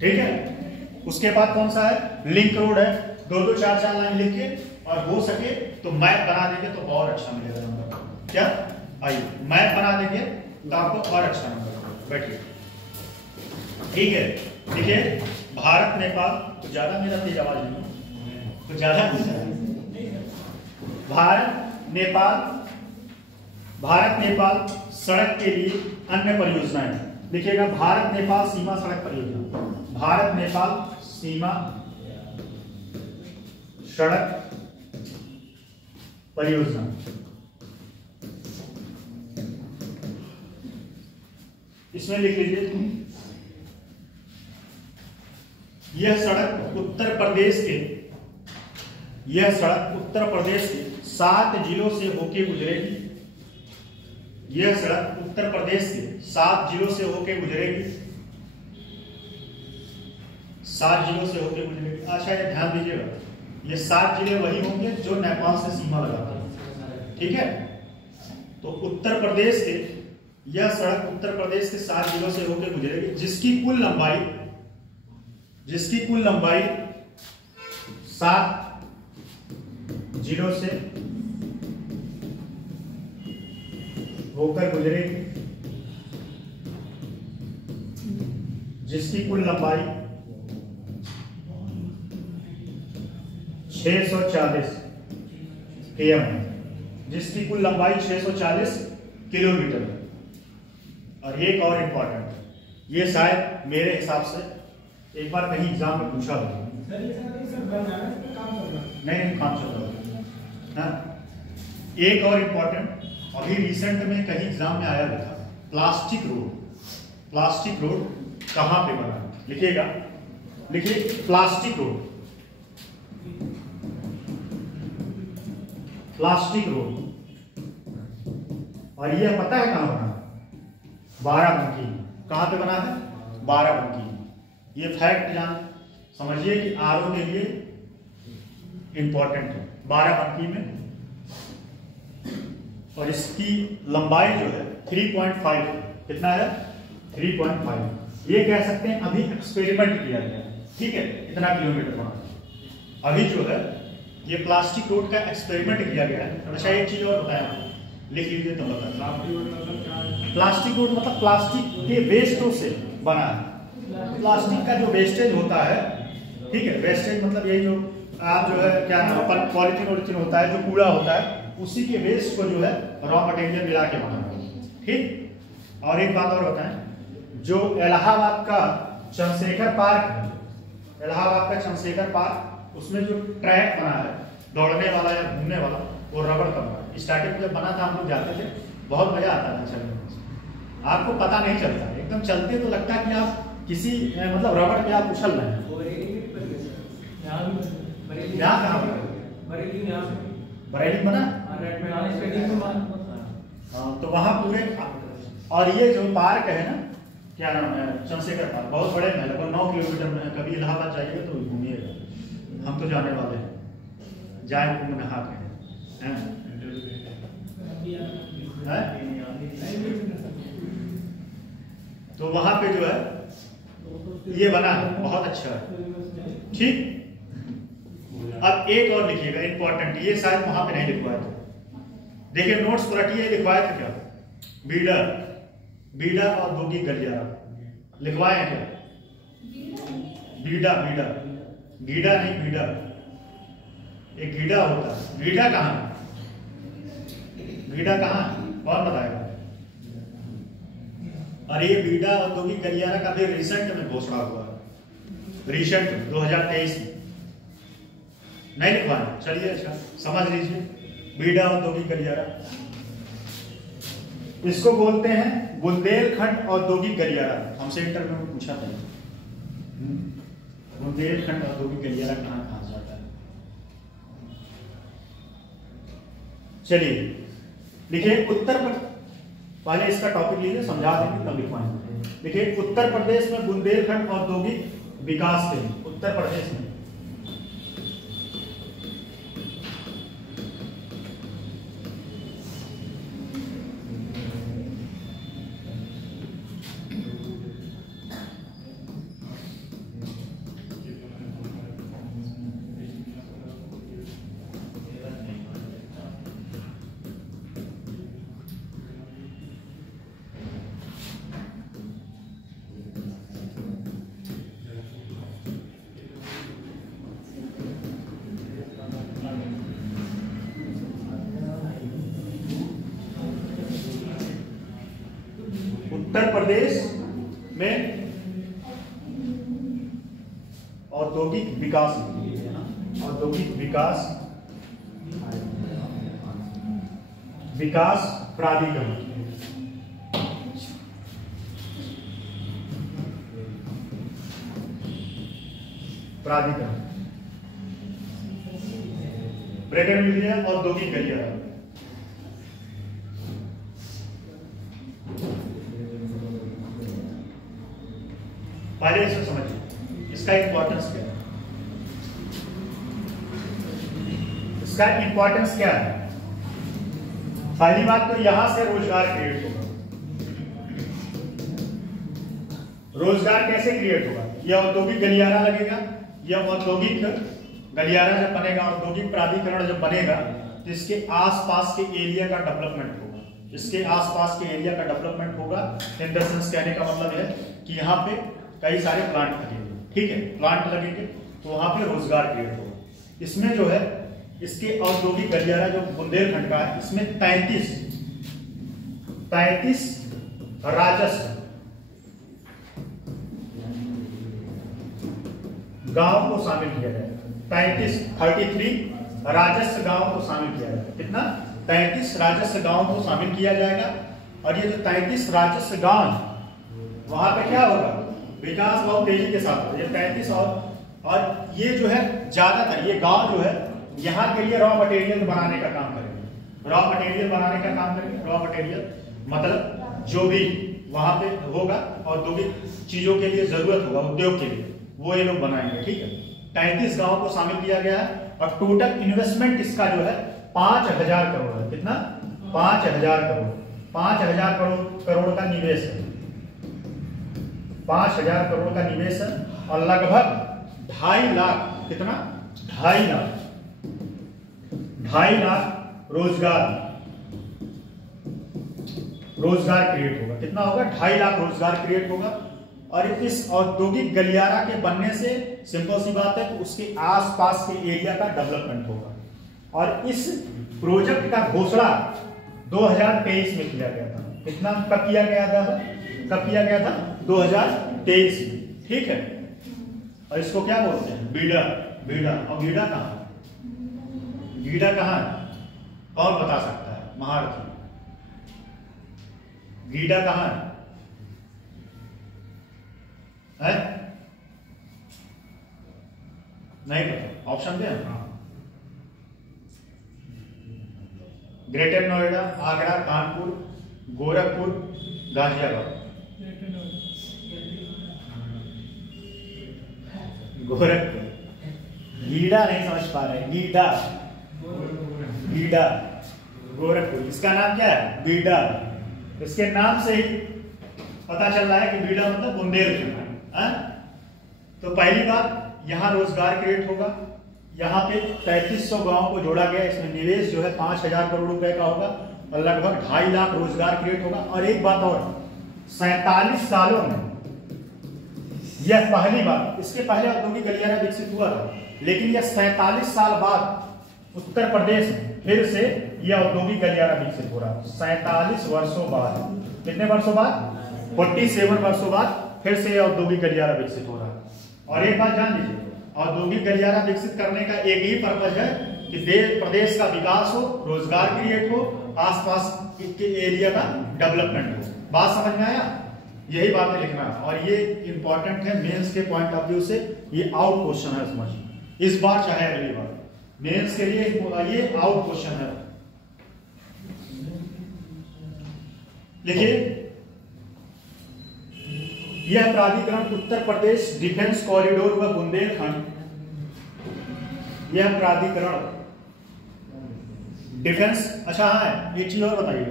ठीक है, उसके बाद कौन सा है, लिंक रोड है, 2-2, 4-4 लाइन लिख के, और हो सके तो मैप बना देंगे तो बहुत अच्छा मिलेगा नंबर। क्या, आइए मैप बना देंगे तो आपको और अच्छा नंबर बैठिए। ठीक है, देखिए भारत नेपाल, तो ज्यादा मेरा तेज आवाज नहीं, तो ज्यादा भारत नेपाल सड़क के लिए अन्य परियोजनाएं लिखिएगा। भारत नेपाल सीमा सड़क परियोजना, भारत नेपाल सीमा सड़क परियोजना। इसमें लिख लीजिए, यह सड़क उत्तर प्रदेश के 7 जिलों से होके गुजरेगी। यह सड़क उत्तर प्रदेश के 7 जिलों से होके गुजरेगी, 7 जिलों से होके गुजरेगी। अच्छा ये ध्यान दीजिएगा, ये 7 जिले वही होंगे जो नेपाल से सीमा लगाते हैं। ठीक है, तो उत्तर प्रदेश के यह सड़क उत्तर प्रदेश के 7 जिलों से होकर गुजरेगी, जिसकी कुल लंबाई 7 जिलों से होकर गुजरेगी, जिसकी कुल लंबाई 640 km है, जिसकी कुल लंबाई 640 किलोमीटर है। और एक और इम्पोर्टेंट, ये शायद मेरे हिसाब से एक बार कहीं एग्जाम में पूछा हो। नहीं काम चल रहा है। एक और इम्पोर्टेंट, अभी रिसेंट में कहीं एग्जाम में आया था, प्लास्टिक रोड कहां पे बना? लिखिएगा, लिखिए प्लास्टिक रोड। और ये पता है कहां बना? बाराबंकी। कहां पे बना है? बाराबंकी। ये फैक्ट समझिए कि आरओ के लिए इंपॉर्टेंट है, बाराबंकी में। और इसकी लंबाई जो है 3.5, कितना है? 3.5। ये कह सकते हैं अभी एक्सपेरिमेंट किया गया, ठीक है, इतना किलोमीटर बना। अभी जो है ये प्लास्टिक रोड का एक्सपेरिमेंट किया गया है। अच्छा एक चीज और बताया, लिख लीजिए तो बता। प्लास्टिक रोड मतलब प्लास्टिक के वेस्टों से बना है। प्लास्टिक का जो वेस्टेज होता है, ठीक है, वेस्टेज मतलब ये जो आप जो है क्या पॉलिथीन होता है, जो कूड़ा होता है, उसी के वेस्ट को जो है रॉ मटेरियल मिला के बना है, ठीक। और एक बात और बताएं, जो इलाहाबाद का चंद्रशेखर पार्क, उसमें जो ट्रैक बना है दौड़ने वाला या घूमने वाला, वो रबड़ का बना। स्टार्टिंग में जब बना था हम लोग जाते थे, बहुत मजा आता था चलने में। आपको पता नहीं चलता, एकदम चलते तो लगता है कि आप किसी मतलब रबड़ पे आप उछल रहे हैं। यहाँ कहाँ पर? बरेली बना। हाँ, तो वहाँ पूरे। और ये जो पार्क है ना, क्या नाम है, चंद्रशेखर पार्क, बहुत बड़े में, लगभग 9 किलोमीटर में है। कभी इलाहाबाद जाइएगा तो घूमिएगा, हम तो जाने वाले हैं, जाए कुंभ नहा के। तो वहां पे जो है ये बना है, बहुत अच्छा है, ठीक। अब एक और लिखिएगा इंपॉर्टेंट, ये शायद वहां पे नहीं लिखवाया था, देखिए नोट्स पर रखिए, लिखवाया था क्या? बीड़ा औद्योगिक गलियारा लिखवाए क्या? बीड़ा नहीं, बीड़ा एक गीडा होता है। गीडा कहाँ कौन बताएगा? और ये बीड़ा औद्योगिक गलियारा का भी रिसेंट में घोषणा हुआ है, रिसेंट 2023 में। नहीं लिखवाना, चलिए अच्छा समझ लीजिए, बीड़ा औद्योगिक गलियारा, इसको बोलते हैं बुंदेलखंड औद्योगिक गलियारा। हमसे इंटरव्यू में पूछा था, बुंदेलखंड औद्योगिक गलियारा कहाँ जाता है। चलिए लिखिए उत्तर प्रदेश, पहले इसका टॉपिक लीजिए, समझा देंगे तब लिखवाएंगे। देखिए उत्तर प्रदेश में बुंदेलखंड औद्योगिक विकास केंद्र, उत्तर प्रदेश में उत्तर प्रदेश में औद्योगिक विकास प्राधिकरण, ब्रैकेट में लिया औद्योगिक गलियारा। पहले इसे समझिए, इसका इंपॉर्टेंस क्या है, पहली बात तो यहां से रोजगार क्रिएट होगा, रोजगार कैसे क्रिएट होगा? यह औद्योगिक गलियारा लगेगा, यह औद्योगिक गलियारा जब बनेगा, औद्योगिक प्राधिकरण जब बनेगा तो इसके आसपास के एरिया का डेवलपमेंट होगा, इसके आसपास के एरिया का डेवलपमेंट होगा। इन द सेंस कहने का मतलब है कि यहाँ पे कई सारे प्लांट लगेंगे, ठीक है, प्लांट लगेंगे तो वहां पे रोजगार क्रिएट होगा। इसमें जो है इसके औद्योगिक गलियारा जो बुंदेलखंड का है, इसमें 33 राजस्व गांव को शामिल किया जाएगा। 33 राजस्व गांव को शामिल किया जाएगा। कितना? 33 राजस्व गांव को शामिल किया जाएगा। और ये जो 33 राजस्व गांव वहां पे क्या होगा? विकास बहुत तेजी के साथ होगा। ये 33 और ये जो है ज्यादातर ये गांव जो है यहाँ के लिए रॉ मटेरियल बनाने का काम करेंगे, रॉ मटेरियल बनाने का काम करेंगे। रॉ मटेरियल मतलब जो भी वहां पे होगा औद्योगिक चीजों के लिए जरूरत होगा, उद्योग के लिए, वो ये लोग बनाएंगे, ठीक है। 33 गांव को शामिल किया गया है और टोटल इन्वेस्टमेंट इसका जो है 5000 करोड़ है। कितना? 5000 करोड़। 5000 करोड़ का निवेश है, 5000 करोड़ का निवेश है और लगभग 2.5 लाख, कितना? 2.5 लाख रोजगार क्रिएट होगा। कितना होगा? 2.5 लाख रोजगार क्रिएट होगा। और इस औद्योगिक गलियारा के बनने से सिंपल सी बात है कि उसके आसपास के एरिया का डेवलपमेंट होगा। और इस प्रोजेक्ट का घोषणा 2023 में किया गया था। कितना? कब किया गया था? 2023 में, ठीक है। और इसको क्या बोलते हैं? बीडा। और गीडा कहाँ है? गीडा कहाँ है? कौन बता सकता है? महारथी। गीडा कहाँ है? नहीं पता? ऑप्शन दे। ग्रेटर नोएडा, आगरा, कानपुर, गोरखपुर, गाजियाबाद। गोरखपुर। गीडा नहीं समझ पा रहे? गीडा गोरखपुर। इसका नाम क्या है? बीडा। इसके नाम से ही पता चल रहा है कि बीडा मतलब बुंदेलखंड है। तो पहली बात, यहाँ रोजगार क्रिएट होगा। यहाँ पे 3300 गांव को जोड़ा गया। इसमें निवेश जो है 5000 करोड़ रुपए का होगा और लगभग 2.5 लाख रोजगार क्रिएट होगा। और एक बात और, 47 सालों में यह पहली बार, इसके पहले औद्योगिक गलियारा विकसित हुआ था, लेकिन यह 47 साल बाद उत्तर प्रदेश में फिर से यह औद्योगिक गलियारा विकसित हो रहा है। 47 वर्षों बाद, कितने वर्षों बाद? 47 वर्षों बाद फिर से यह औद्योगिक गलियारा विकसित हो रहा है। और एक बात जान लीजिए, औद्योगिक गलियारा विकसित करने का एक ही पर्पज है कि प्रदेश का विकास हो, रोजगार क्रिएट हो, आसपास के एरिया का डेवलपमेंट हो। बात समझ में आया? यही बातें लिखना। और ये इंपॉर्टेंट है मेंस के पॉइंट ऑफ व्यू से, ये आउट क्वेश्चन है, समझिए। इस बार चाहे अगली बार मेंस के लिए ये आउट क्वेश्चन है। देखिए, यह प्राधिकरण उत्तर प्रदेश डिफेंस कॉरिडोर व बुंदेलखंड, यह प्राधिकरण डिफेंस, अच्छा हाँ एक चीज और बताइए,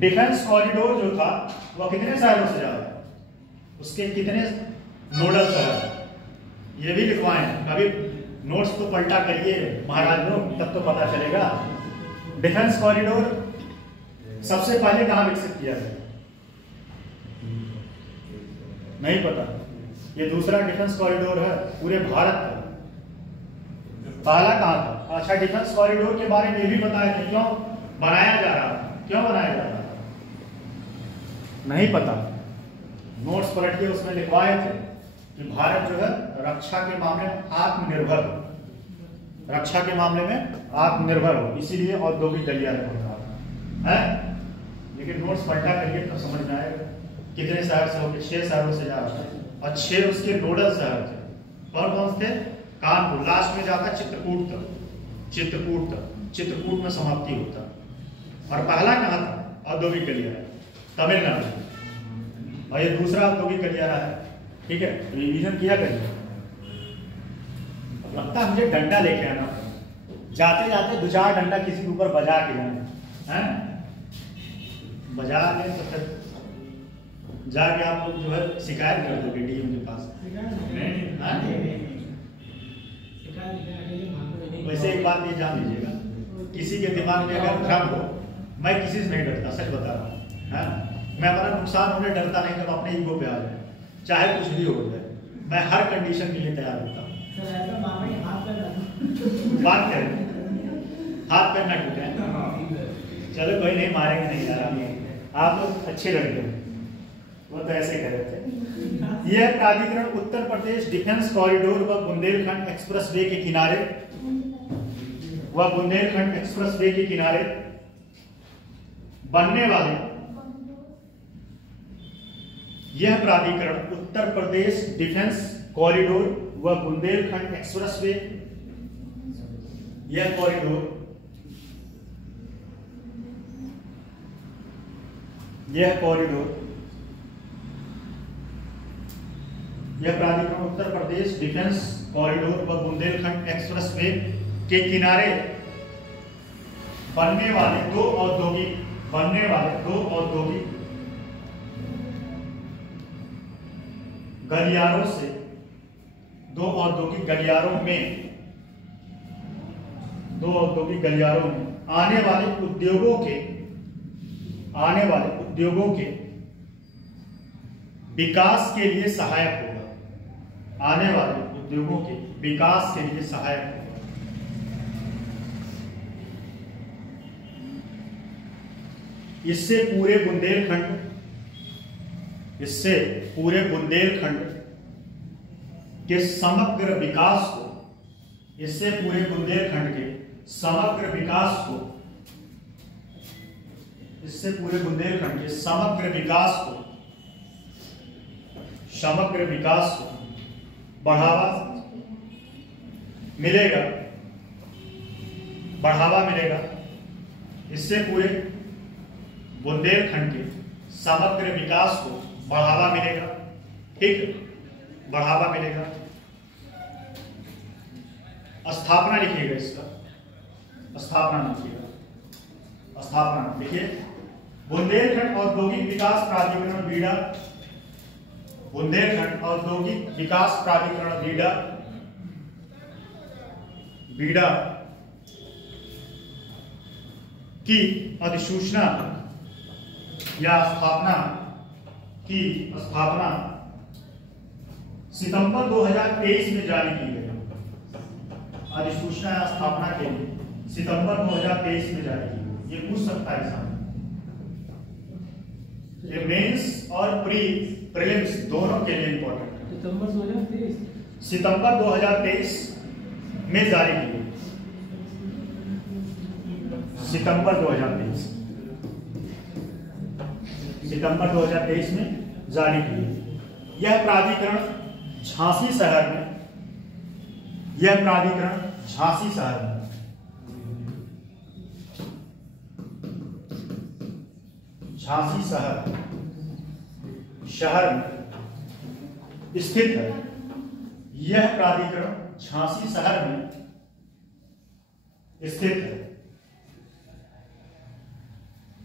डिफेंस कॉरिडोर जो था वह कितने शहरों से जा रहा है? उसके कितने नोडल शहर? ये भी लिखवाएं। कभी नोट्स तो पलटा करिए महाराज लोग, तब तो पता चलेगा। डिफेंस कॉरिडोर सबसे पहले कहां विकसित किया गया? नहीं पता। ये दूसरा डिफेंस कॉरिडोर है पूरे भारत का। पहला कहां था? अच्छा, डिफेंस कॉरिडोर के बारे में भी बताया था, क्यों बनाया जा रहा था, क्यों बनाया जा रहा था? नहीं पता। नोट्स पलटिए, उसमें लिखवाए थे कि भारत जो है रक्षा के मामले में आत्मनिर्भर हो, रक्षा के मामले में आत्मनिर्भर हो, इसीलिए औद्योगिक गलियारा बन रहा है। लेकिन नोट्स पलटा करिए तो समझ में आएगा कितने शहर से होकर 6 शहरों से जा रहा है और 6 उसके नोडल शहर थे। कौन कौन थे? कानपुर, लास्ट में जाता चित्रकूट तक, चित्रकूट में समाप्ति होता। और पहला कहाँ था? औद्योगिक गलियारा, तमिलनाडु। और ये दूसरा औद्योगिक गलियारा है, ठीक है। रिवीजन किया करिए। लगता है मुझे डंडा लेके आना, जाते जाते 2-4 डंडा किसी के ऊपर बजा के जाना है, बजा के तो फिर जाके आप लोग जो है शिकायत कर दोगे डीएम के पास। हाँ? वैसे एक बात ये जान लीजिएगा, किसी के दिमाग में अगर भ्रम हो, मैं किसी से नहीं डरता, सच बता रहा हूँ। हाँ? मैं हमारा नुकसान होने डरता नहीं, जब अपने ईगो पे आ जाए, चाहे कुछ भी हो जाए, मैं हर कंडीशन के लिए तैयार होता हूँ। बात करें, हाथ पैर ना टूटे। चलो कोई नहीं, मारेंगे नहीं यार, आप लोग अच्छे लड़के हो, वो तो ऐसे कर रहे थे। यह प्राधिकरण उत्तर प्रदेश डिफेंस कॉरिडोर व बुंदेलखंड एक्सप्रेसवे के किनारे बनने वाले, यह प्राधिकरण उत्तर प्रदेश डिफेंस कॉरिडोर व बुंदेलखंड एक्सप्रेसवे, यह कॉरिडोर, यह प्राधिकरण उत्तर प्रदेश डिफेंस कॉरिडोर व बुंदेलखंड एक्सप्रेसवे के किनारे बनने वाले दो औद्योगिक गलियारों से, दो औद्योगिक गलियारों में आने वाले उद्योगों के विकास के लिए सहायक होगा। आने वाले उद्योगों के विकास के लिए सहायक होगा। इससे पूरे बुंदेलखंड के समग्र विकास को बढ़ावा मिलेगा। इससे पूरे बुंदेलखंड के समग्र विकास को बढ़ावा मिलेगा। ठीक, बढ़ावा मिलेगा। स्थापना लिखिएगा, इसका स्थापना लिखिए। बुंदेलखंड औद्योगिक विकास प्राधिकरण बीडा, बुंदेलखंड औद्योगिक विकास प्राधिकरण बीडा की अधिसूचना या स्थापना सितंबर 2023 में जारी की गई। अधिसूचना या स्थापना के लिए सितंबर 2023 में जारी की गई। ये पूछ सकता है एग्जाम, ये मेंस और प्रीलिम्स दोनों के लिए इंपॉर्टेंट है। सितंबर 2023 में जारी की गई। सितंबर 2023 में जारी की गई। यह प्राधिकरण झांसी शहर में शहर में स्थित है। यह प्राधिकरण झांसी शहर में स्थित है।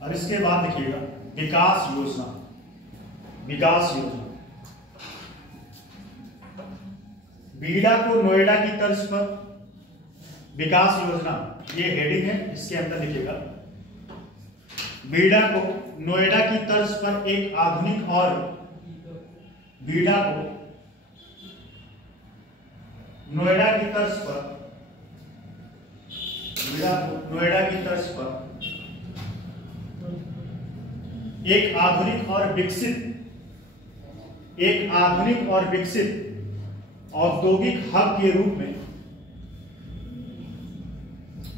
और इसके बाद देखिएगा विकास योजना। बीडा को नोएडा की तर्ज पर विकास योजना, ये हेडिंग है, इसके अंदर लिखिएगा बीडा को नोएडा की तर्ज पर एक आधुनिक और एक आधुनिक और विकसित औद्योगिक हब के रूप में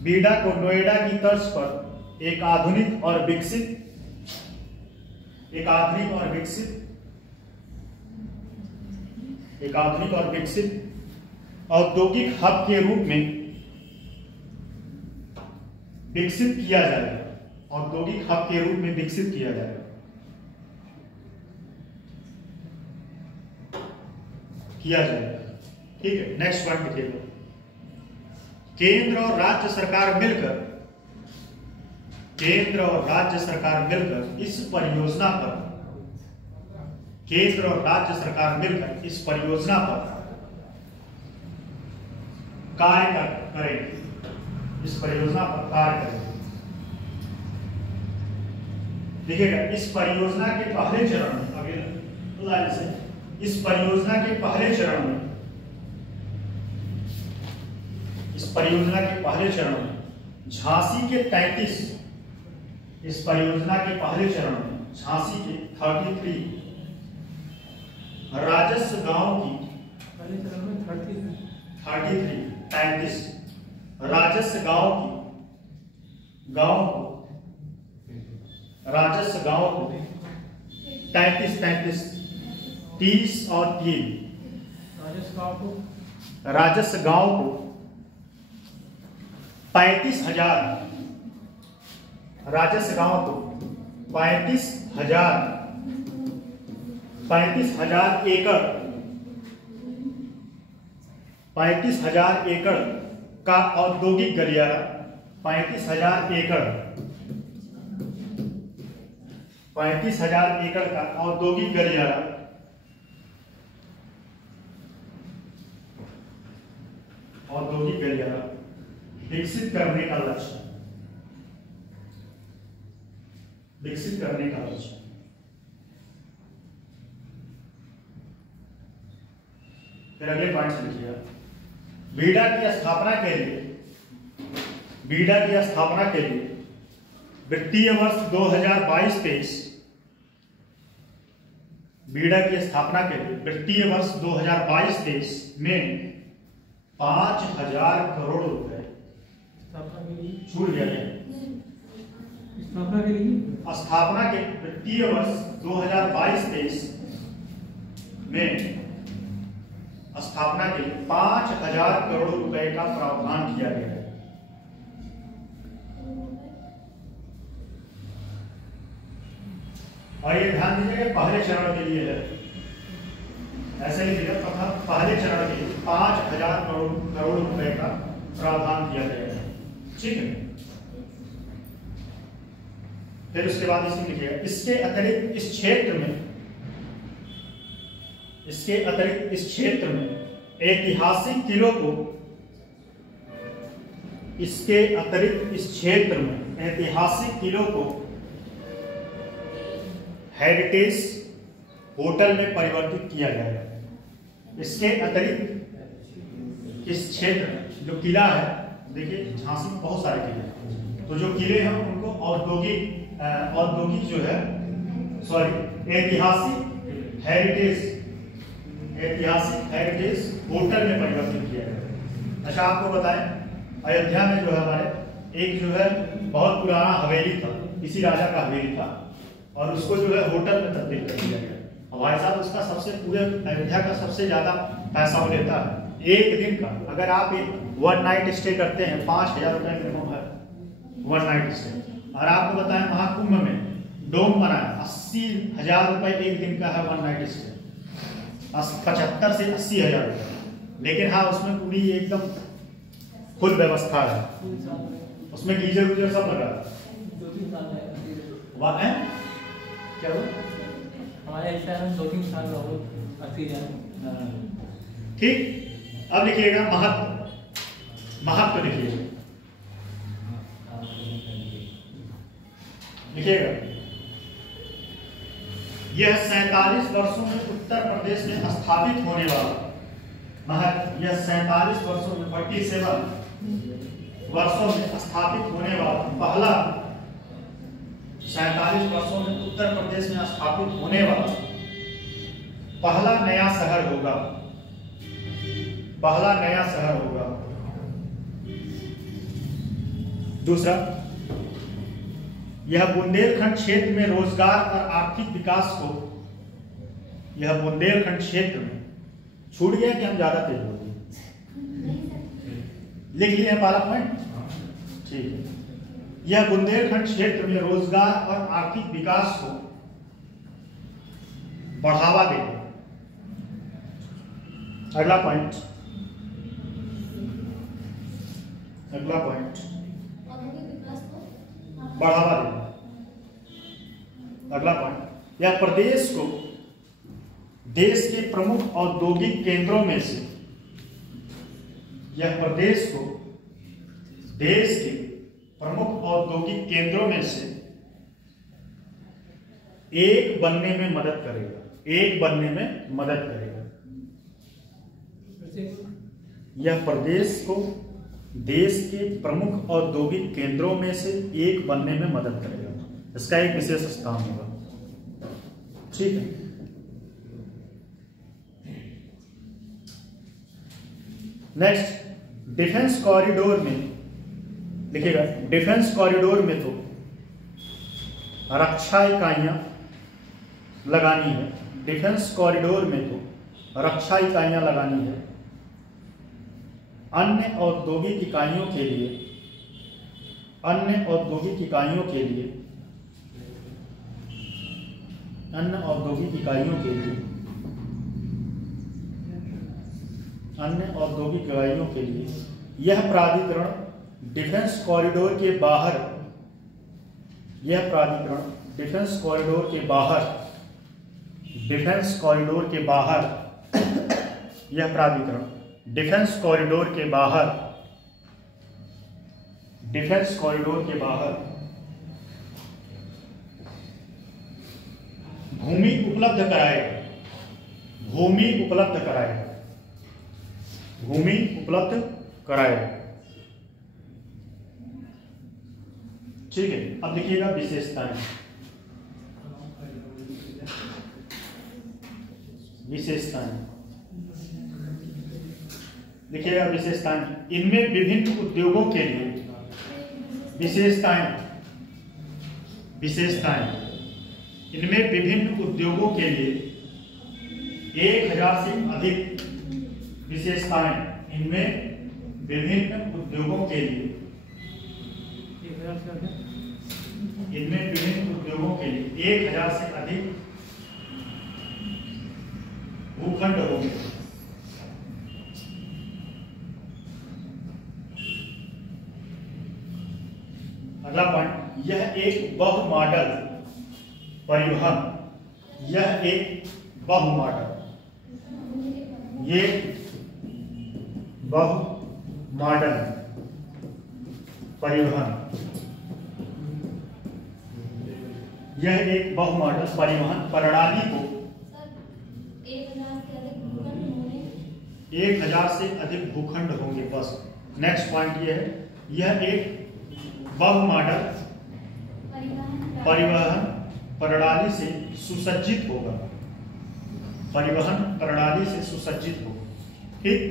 बीडा को नोएडा की तर्ज पर एक आधुनिक और विकसित औद्योगिक हब के रूप में विकसित किया जाएगा। औद्योगिक हब के रूप में विकसित किया जाएगा। ठीक है, नेक्स्ट पॉइंट देखिएगा। केंद्र और राज्य सरकार मिलकर इस परियोजना पर केंद्र और राज्य सरकार मिलकर इस परियोजना पर कार्य करेगी। इस परियोजना पर कार्य करेगी। देखिएगा, इस परियोजना के पहले चरण में, अगले लाइन से, इस परियोजना के पहले चरण में, इस परियोजना के पहले चरण में झांसी के 33, इस परियोजना के पहले चरण में झांसी के 33 राजस्व गांव की, पहले चरण में 33 राजस्व गांव को राजस्व गांव को 33 30 और 3 राजस्व गांव को 35,000 राजस्व गांव को 35,000 एकड़ 35,000 एकड़ का औद्योगिक गलियारा 35,000 एकड़ का औद्योगिक गलियारा विकसित करने का लक्ष्य फिर अगले पॉइंट से लिखिएगा, बीडा की स्थापना के लिए वित्तीय वर्ष 2022-23 बीडा की स्थापना के लिए वित्तीय वर्ष 2022-23 में 5,000 करोड़ रुपए छूट गया है। स्थापना के वित्तीय वर्ष 2022-23 में स्थापना के लिए 5,000 करोड़ रुपए का प्रावधान किया गया है। और ये ध्यान दीजिएगा, पहले चरण के लिए है, ऐसे लिखिएगा, प्रथम पहले चरण के लिए 5,000 करोड़ रुपए का प्रावधान किया गया है। ठीक है। फिर उसके बाद इसमें लिखिएगा, इसके अतिरिक्त इस क्षेत्र में ऐतिहासिक किलों को हेरिटेज होटल में परिवर्तित किया जाएगा। इसके अतिरिक्त इस क्षेत्र में जो किला है, देखिए झांसी में बहुत सारे किले हैं, तो जो किले हैं उनको औद्योगिक जो है, ऐतिहासिक हेरिटेज होटल में परिवर्तित किया गया। अच्छा, आपको बताएं, अयोध्या में जो है हमारे एक जो है बहुत पुराना हवेली था, इसी राजा का हवेली था, और उसको जो है होटल में तब्दील कर दिया गया। भाई साहब, उसका सबसे पूरे अयोध्या का सबसे ज्यादा पैसा वो लेता है एक दिन का। अगर आप एक 1 नाइट स्टे करते हैं, 5,000 रुपए मिनिमम है 1 नाइट स्टे। और आपको बताएं, महाकुंभ में डोम बना है, 80,000 रुपए एक दिन का है 1 नाइट स्टे, 75 से 80,000 रुपए। लेकिन हाँ, उसमें पूरी एकदम फुल व्यवस्था है, उसमें गीजर वूजर सब लगा है। क्या हुआ? हमारे शहर में 2-3 साल हो 80,000। ठीक। अब लिखिएगा महत्व लिखिएगा, यह 47 वर्षों में उत्तर प्रदेश में स्थापित होने वाला यह 47 वर्षों में 47 वर्षों में स्थापित होने वाला पहला 47 वर्षों में उत्तर प्रदेश में स्थापित होने वाला पहला नया शहर होगा। दूसरा, यह बुंदेलखंड क्षेत्र में रोजगार और आर्थिक विकास को, यह बुंदेलखंड क्षेत्र में छूट गया कि हम ज्यादा तेज हो गए? लिख लिए पहला पॉइंट, ठीक है। यह बुंदेलखंड क्षेत्र में रोजगार और आर्थिक विकास को बढ़ावा देगा। अगला पॉइंट बढ़ावा देगा। अगला पॉइंट, यह प्रदेश को देश के प्रमुख औद्योगिक केंद्रों में से, यह प्रदेश को देश के प्रमुख औद्योगिक केंद्रों में से एक बनने में मदद करेगा, एक बनने में मदद करेगा। यह प्रदेश को देश के प्रमुख औद्योगिक केंद्रों में से एक बनने में मदद करेगा। इसका एक विशेष स्थान होगा। ठीक है। नेक्स्ट, डिफेंस कॉरिडोर में लिखिएगा, डिफेंस कॉरिडोर में तो रक्षा इकाइयां लगानी है। डिफेंस कॉरिडोर में तो रक्षा इकाइयां लगानी है। अन्य औद्योगिक इकाइयों के लिए, अन्य औद्योगिक इकाइयों के लिए, अन्य औद्योगिक इकाइयों के लिए, अन्य औद्योगिक इकाइयों के लिए यह प्राधिकरण डिफेंस कॉरिडोर के बाहर, यह प्राधिकरण डिफेंस कॉरिडोर के बाहर, डिफेंस कॉरिडोर के बाहर, यह प्राधिकरण डिफेंस कॉरिडोर के बाहर, डिफेंस कॉरिडोर के बाहर भूमि उपलब्ध कराएगा, भूमि उपलब्ध कराएगा, भूमि उपलब्ध कराएगा। ठीक है। अब देखिएगा विशेषताएं, विशेषताएं देखिएगा, विशेषताएं, इनमें विभिन्न उद्योगों के लिए विशेषताएं, विशेषताएं इनमें विभिन्न उद्योगों के लिए 1000 से अधिक विशेषताएं, इनमें विभिन्न उद्योगों के लिए, इनमें विभिन्न उद्योगों के लिए 1000 से अधिक भूखंड होंगे। अगला पॉइंट, यह एक बहु मॉडल परिवहन, यह एक बहु मॉडल, ये बहु मॉडल परिवहन, यह एक बहु मॉडल परिवहन प्रणाली को 1000 से अधिक भूखंड होंगे। बस नेक्स्ट पॉइंट ये है, यह एक बहु मॉडल परिवहन प्रणाली से सुसज्जित होगा, परिवहन प्रणाली से सुसज्जित होगा। ठीक।